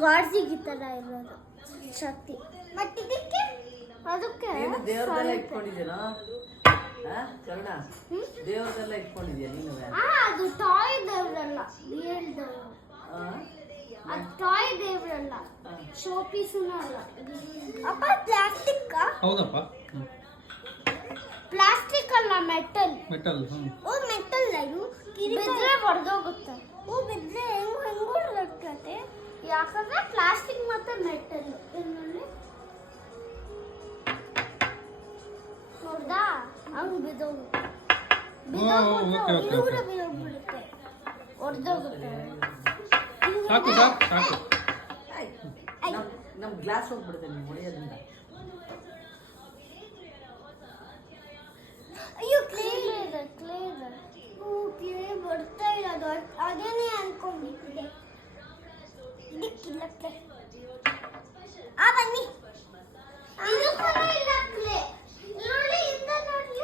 ಗಾಡ್ಸಿಗೆ ಈ ತರ ಇರೋದು ಶಕ್ತಿ. ಮತ್ತೆ ಇದಕ್ಕೆ ಅದಕ್ಕೆ ನೀನು ದೇವ್ರದೆಲ್ಲ ಇಟ್ಕೊಂಡಿದ್ದೀನೋ? ಕರ್ಣ ದೇವ್ರದೆಲ್ಲ ಇಟ್ಕೊಂಡಿದ್ಯಾ ನೀನು? ಅದು ಟಾಯ್ ದೇವ್ರಲ್ಲ, ರಿಯಲ್ ದೇವ್ರು. ಅದು ಟಾಯ್ ದೇವ್ರಲ್ಲ, ಶೋ ಪೀಸ್ನೂ ಅಲ್ಲ. ಅಪ್ಪ ಪ್ಲಾಸ್ಟಿಕ್? ಹೌದಪ್ಪ, ಪ್ಲಾಸ್ಟಿಕ್ ಅಲ್ಲ, ಮೆಟಲ್. ಮೆಟಲ್. ಓ ಮೆಟಲ್. ಇದು ಬಿದ್ರೆ ಹೊಡೆದೋಗುತ್ತೆ. ಓ ಬಿದ್ರೆ ಹೆಂಗೂ ಹೊರಡುತ್ತೆ, ಯಾಕಂದ್ರೆ ಪ್ಲಾಸ್ಟಿಕ್ ಮತ್ತೆ ಮೆಟಲ್. ನೋಡ್ದಾ ಹಂಗ್ ಬಿದ್ದೋಗುತ್ತೆ, ಬಿದ್ದೋಗ್ಬಿಡುತ್ತೆ, ಹೊಡೆದೋಗುತ್ತೆ. ಸಾಕು ಸಾಕು ಸಾಕು. ನಮ್ ಗ್ಲಾಸ್ ಹೋಗ್ಬಿಡುತ್ತೆ ನೀವು ಹೊಡೆಯೋದ್ರಿಂದ. ಅಯ್ಯೋ ಕ್ಲೇ ಇದೆ, ಕ್ಲೇ ಇದೆ. ಕ್ಲೇ ಬರ್ತಾ ಇಲ್ಲ, ಅದೇನೇ ಅನ್ಕೊಂಡಿದ್ದೆ. ಇದಕ್ಕಿಲ್ಲ ಕ್ಲೇ. ಬನ್ನಿ, ಇದು ಕೂಡ ಇಲ್ಲ ಕ್ಲೇ. ನೋಡಿ ಇಂದ ನೋಡಿ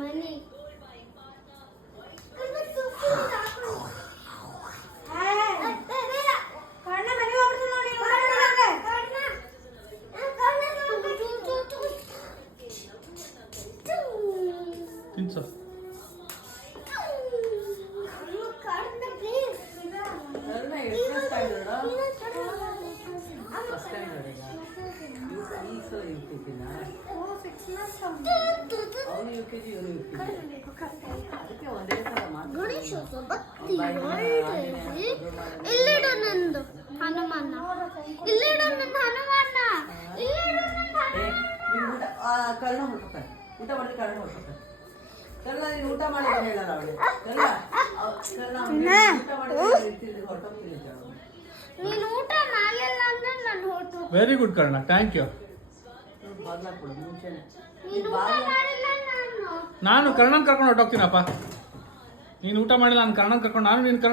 ಮನಿ ತಿನ್ಸು. ಕರ್ಣ ಎಷ್ಟು ಸ್ಟ್ಯಾಂಡರ್ಡ್? ಫಸ್ಟ್ ಸ್ಟ್ಯಾಂಡರ್ಡ್ ಈಗ ಈ ಸಲ UKG-ನಾ? ಅವನು UKG ಇವನು UKG. ಅದಕ್ಕೆ ಒಂದೇ ಸಲ ಮಾತು. ಗಣೇಶೋತ್ಸವ ಇಲ್ಲಿಡು ನಂದು ಹನುಮಾನ, ಇಲ್ಲಿಡು ನನ್ನ ಹನುಮಾನ, ಇಲ್ಲಿಡು ನನ್ನ ಹನುಮಾನ. ಕರ್ಣ ಹೊರಡ್ತಾರೆ, ಊಟ ಮಾಡಿದ್ರೆ ಕರ್ಣ ಹೊರಡ್ತಾರೆ. ಕರ್ಣ ನೀನು ಊಟ ಮಾಡಿದ್ರೆ ಹೇಳಲ್ಲ ಅವಳು. ಕರ್ಣ ಊಟ ಮಾಡಿದ್ರೆ ಹೊರಟೋಗ್ತೀನಿ. ನೀನು ಊಟ ಮಾಡಲಿಲ್ಲ ಅಂದ್ರೆ ನಾನು ಹೊರಟು. Very good Karna, thank you. ಬಾಗ್ಲಾಕ್ಬಿಡು ಮುಂಚೆನೆ. ನೀನು ಊಟ ಮಾಡಿಲ್ಲ ನಾನು ನಾನು ಕರ್ಣನ್ ಕರ್ಕೊಂಡು ಹೊರಟೋಗ್ತೀನಪ್ಪ. ನೀನು ಊಟ ಮಾಡಿಲ್ಲ, ನಾನು ಕರ್ಣನ್ ಕರ್ಕೊಂಡು, ನಾನು ನೀನು